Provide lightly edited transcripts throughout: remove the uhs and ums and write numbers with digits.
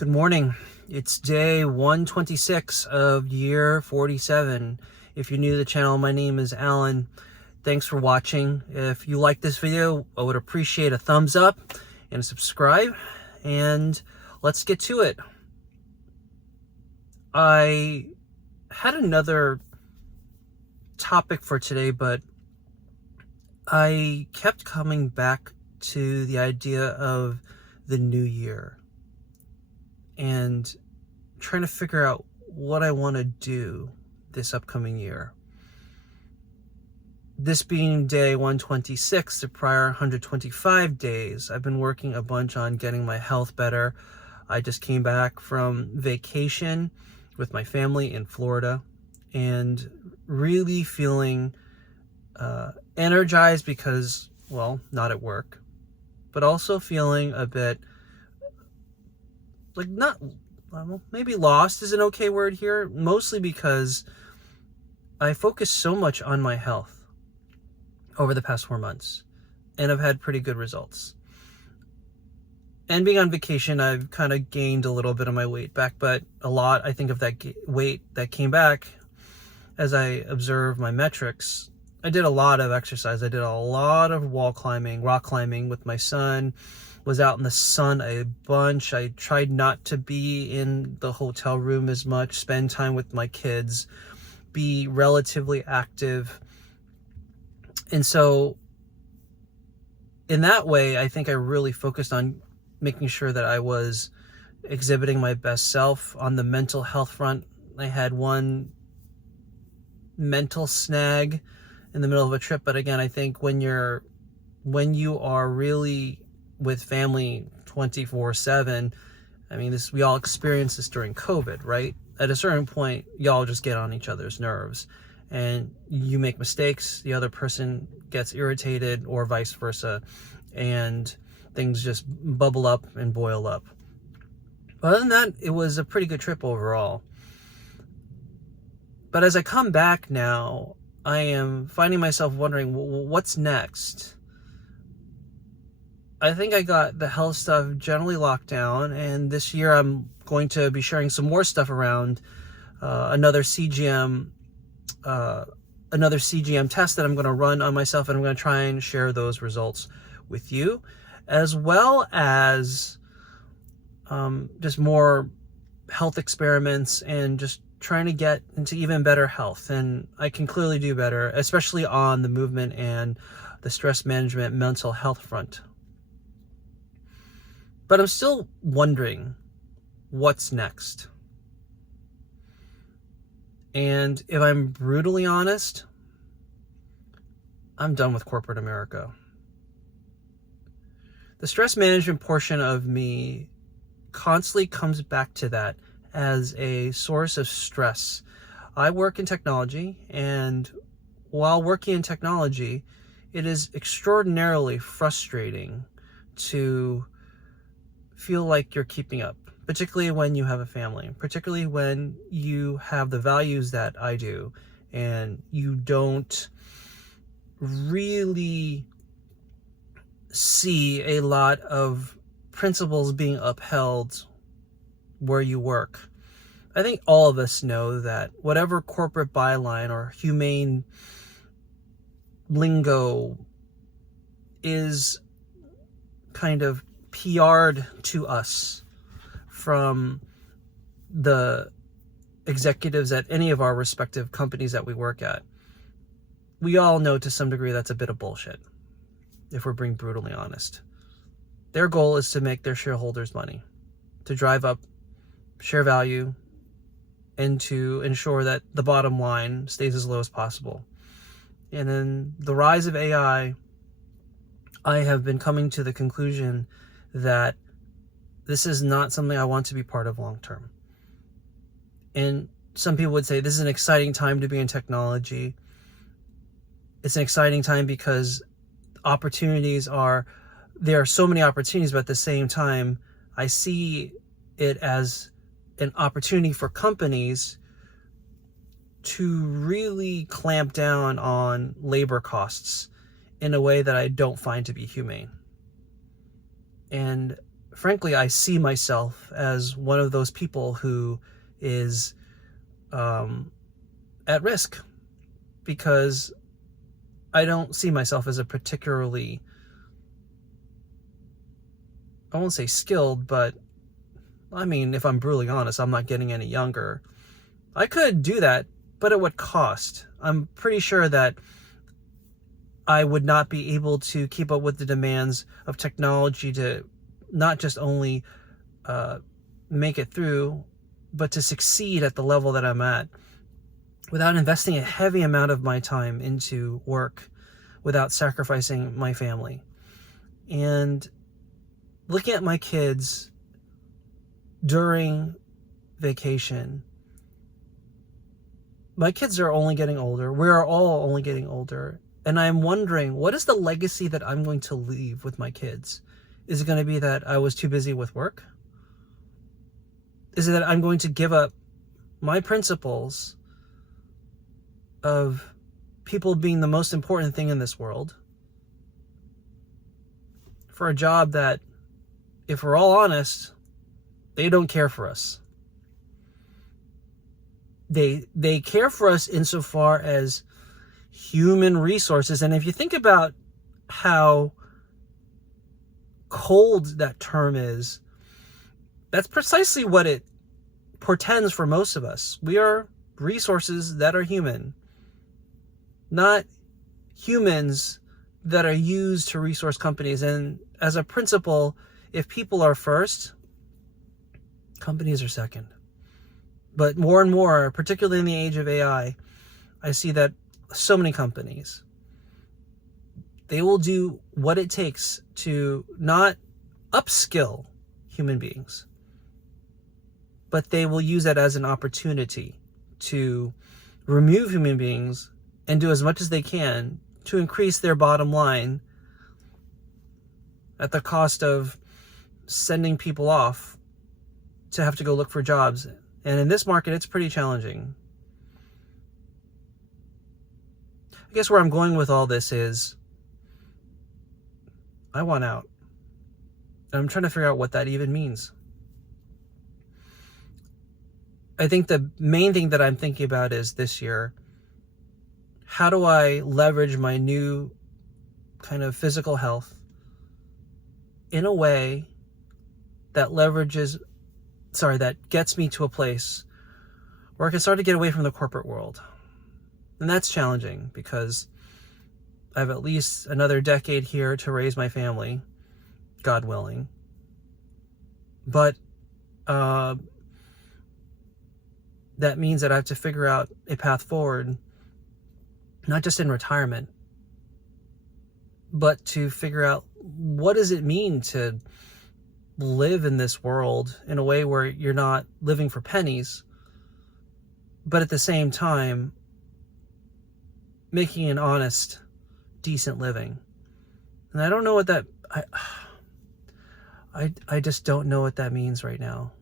Good morning. It's day 126 of year 47. If you're new to the channel, my name is Alan. Thanks for watching. If you like this video, I would appreciate a thumbs up and a subscribe. And let's get to it. I had another topic for today, but I kept coming back to the idea of the new year and trying to figure out what I want to do this upcoming year. This being day 126, the prior 125 days, I've been working a bunch on getting my health better. I just came back from vacation with my family in Florida and really feeling energized because, well, not at work, but also feeling a bit like maybe lost is an okay word here, mostly because I focused so much on my health over the past 4 months and I've had pretty good results. And being on vacation, I've kind of gained a little bit of my weight back, but a lot, I think, of that weight that came back as I observed my metrics. I did a lot of exercise. I did a lot of wall climbing, rock climbing with my son, was out in the sun a bunch. I tried not to be in the hotel room as much, spend time with my kids, be relatively active. And so in that way, I think I really focused on making sure that I was exhibiting my best self. On the mental health front, I had one mental snag in the middle of a trip. But again, I think when you are really with family 24/7, I mean, we all experienced this during COVID, right? At a certain point, y'all just get on each other's nerves and you make mistakes, the other person gets irritated or vice versa, and things just bubble up and boil up. But other than that, it was a pretty good trip overall. But as I come back now, I am finding myself wondering, what's next? I think I got the health stuff generally locked down, and this year I'm going to be sharing some more stuff around another CGM test that I'm going to run on myself, and I'm going to try and share those results with you, as well as just more health experiments and just trying to get into even better health. And I can clearly do better, especially on the movement and the stress management, mental health front. But I'm still wondering what's next. And if I'm brutally honest, I'm done with corporate America. The stress management portion of me constantly comes back to that as a source of stress. I work in technology, and while working in technology, it is extraordinarily frustrating to feel like you're keeping up, particularly when you have a family, particularly when you have the values that I do, and you don't really see a lot of principles being upheld where you work. I think all of us know that whatever corporate byline or humane lingo is kind of PR'd to us from the executives at any of our respective companies that we work at, we all know to some degree that's a bit of bullshit, if we're being brutally honest. Their goal is to make their shareholders money, to drive up share value, and to ensure that the bottom line stays as low as possible. And in the rise of AI, I have been coming to the conclusion that this is not something I want to be part of long term. And some people would say this is an exciting time to be in technology. It's an exciting time because there are so many opportunities, but at the same time, I see it as an opportunity for companies to really clamp down on labor costs in a way that I don't find to be humane. And frankly, I see myself as one of those people who is at risk, because I don't see myself as a particularly, I won't say skilled, but I mean, if I'm brutally honest, I'm not getting any younger. I could do that, but at what cost? I'm pretty sure that I would not be able to keep up with the demands of technology to not just only make it through, but to succeed at the level that I'm at without investing a heavy amount of my time into work, without sacrificing my family. And looking at my kids during vacation, my kids are only getting older. We are all only getting older. And I'm wondering, what is the legacy that I'm going to leave with my kids? Is it going to be that I was too busy with work? Is it that I'm going to give up my principles of people being the most important thing in this world for a job that, if we're all honest, they don't care for us? They care for us insofar as human resources. And if you think about how cold that term is, that's precisely what it portends for most of us. We are resources that are human, not humans that are used to resource companies. And as a principle, if people are first, companies are second. But more and more, particularly in the age of AI, I see that so many companies, they will do what it takes to not upskill human beings, but they will use that as an opportunity to remove human beings and do as much as they can to increase their bottom line at the cost of sending people off to have to go look for jobs. And in this market, it's pretty challenging. I guess where I'm going with all this is, I want out. And I'm trying to figure out what that even means. I think the main thing that I'm thinking about is this year, how do I leverage my new kind of physical health in a way that that gets me to a place where I can start to get away from the corporate world. And that's challenging because I have at least another decade here to raise my family, God willing. But that means that I have to figure out a path forward, not just in retirement, but to figure out, what does it mean to live in this world in a way where you're not living for pennies, but at the same time making an honest, decent living. And I don't know what that I just don't know what that means right now.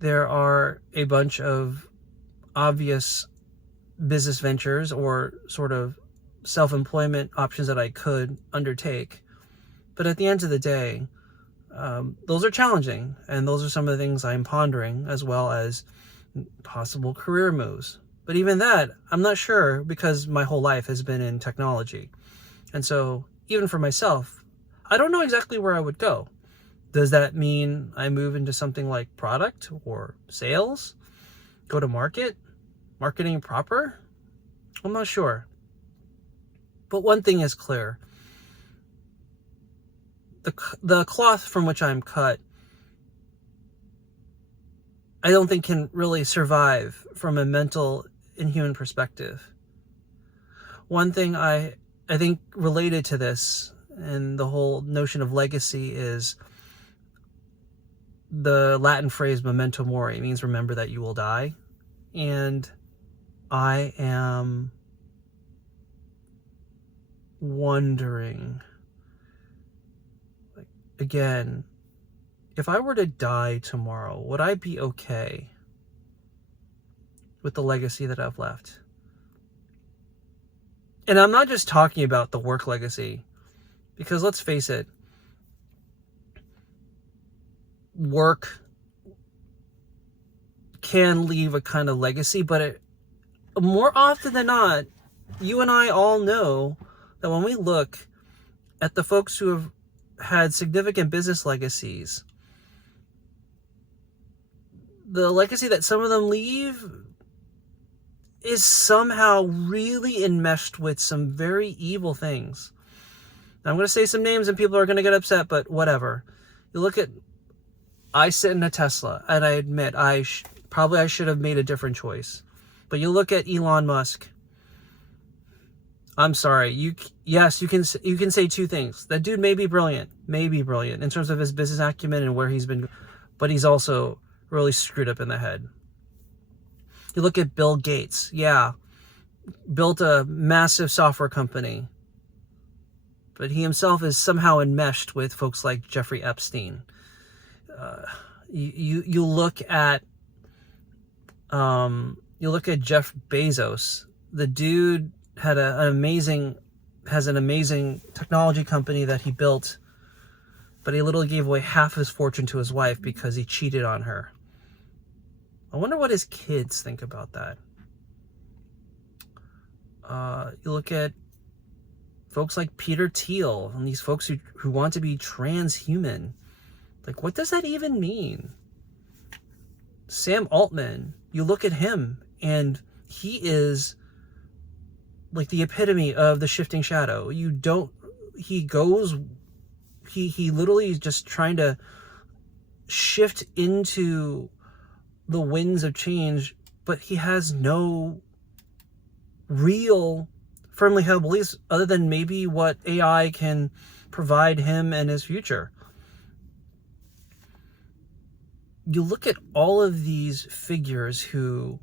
There are a bunch of obvious business ventures or sort of self-employment options that I could undertake, but at the end of the day, those are challenging, and those are some of the things I'm pondering, as well as possible career moves. But even that, I'm not sure, because my whole life has been in technology. And so even for myself, I don't know exactly where I would go. Does that mean I move into something like product or sales? Go to marketing proper? I'm not sure. But one thing is clear. The cloth from which I'm cut, I don't think can really survive from a mental and human perspective. One thing I think related to this and the whole notion of legacy is the Latin phrase memento mori. It means remember that you will die. And I am wondering, again, if I were to die tomorrow, would I be okay with the legacy that I've left? And I'm not just talking about the work legacy, because let's face it, work can leave a kind of legacy, but more often than not, you and I all know that when we look at the folks who have had significant business legacies, the legacy that some of them leave is somehow really enmeshed with some very evil things. Now, I'm going to say some names and people are going to get upset, but whatever. You look at, I sit in a Tesla, and I admit I should have made a different choice. But you look at Elon Musk. I'm sorry. You can say two things. That dude may be brilliant in terms of his business acumen and where he's been, but he's also really screwed up in the head. You look at Bill Gates. Yeah, built a massive software company, but he himself is somehow enmeshed with folks like Jeffrey Epstein. You look at Jeff Bezos. The dude had has an amazing technology company that he built, but he literally gave away half his fortune to his wife because he cheated on her. I wonder what his kids think about that. You look at folks like Peter Thiel and these folks who want to be transhuman. Like, what does that even mean? Sam Altman, you look at him and he is like the epitome of the shifting shadow. He literally is just trying to shift into the winds of change, but he has no real firmly held beliefs other than maybe what AI can provide him and his future. You look at all of these figures who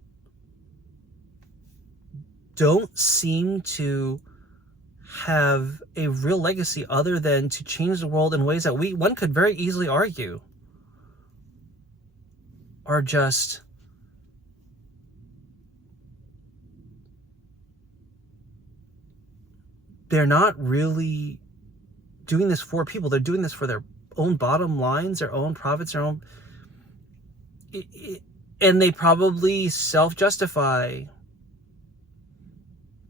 don't seem to have a real legacy other than to change the world in ways that one could very easily argue are just they're not really doing this for people. They're doing this for their own bottom lines, their own profits, their own, and they probably self-justify.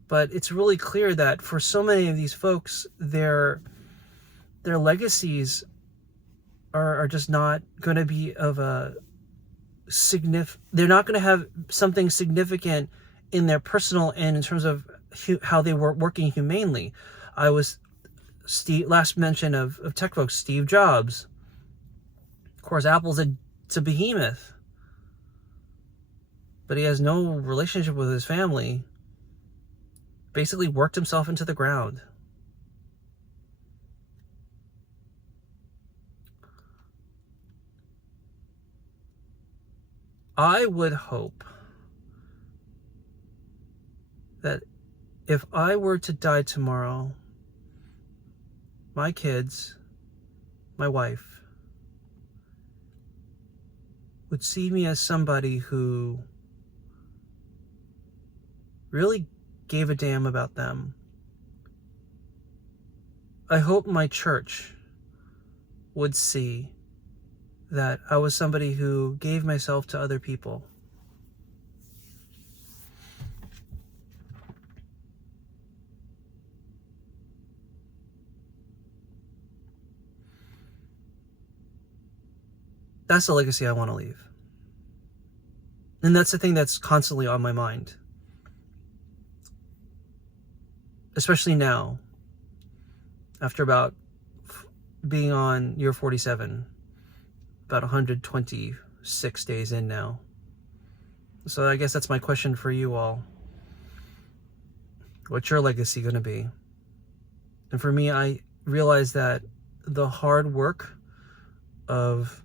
But it's really clear that for so many of these folks, their legacies are just not going to be of a they're not going to have something significant in their personal and in terms of how they were working humanely. Last mention of tech folks, Steve Jobs. Of course, Apple's a behemoth, but he has no relationship with his family. Basically worked himself into the ground. I would hope that if I were to die tomorrow, my kids, my wife, would see me as somebody who really gave a damn about them. I hope my church would see that I was somebody who gave myself to other people. That's the legacy I want to leave. And that's the thing that's constantly on my mind. Especially now, after about being on year 47, about 126 days in now. So I guess that's my question for you all. What's your legacy going to be? And for me, I realize that the hard work of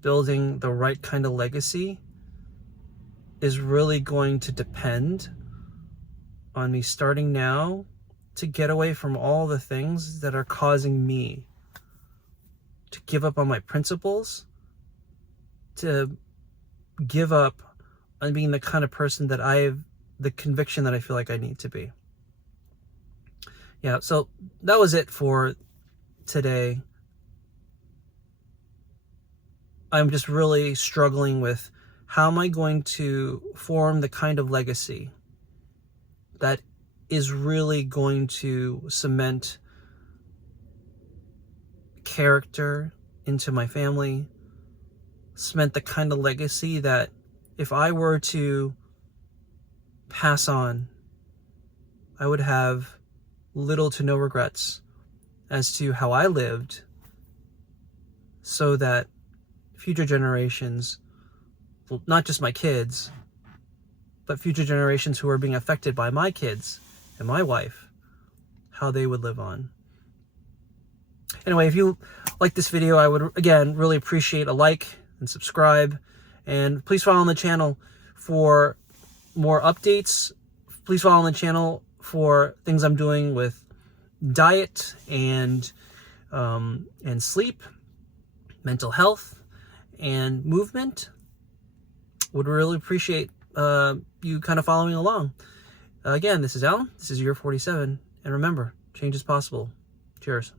building the right kind of legacy is really going to depend on me starting now to get away from all the things that are causing me to give up on my principles, to give up on being the kind of person that the conviction that I feel like I need to be. Yeah, so that was it for today. I'm just really struggling with how am I going to form the kind of legacy that is really going to cement character into my family, cement the kind of legacy that if I were to pass on, I would have little to no regrets as to how I lived, so that future generations, well, not just my kids, but future generations who are being affected by my kids and my wife, how they would live on. Anyway, if you like this video, I would, again, really appreciate a like and subscribe. And please follow on the channel for more updates. Please follow on the channel for things I'm doing with diet and sleep, mental health, and movement. Would really appreciate you kind of following along. Again, this is Alan. This is Year 47. And remember, change is possible. Cheers.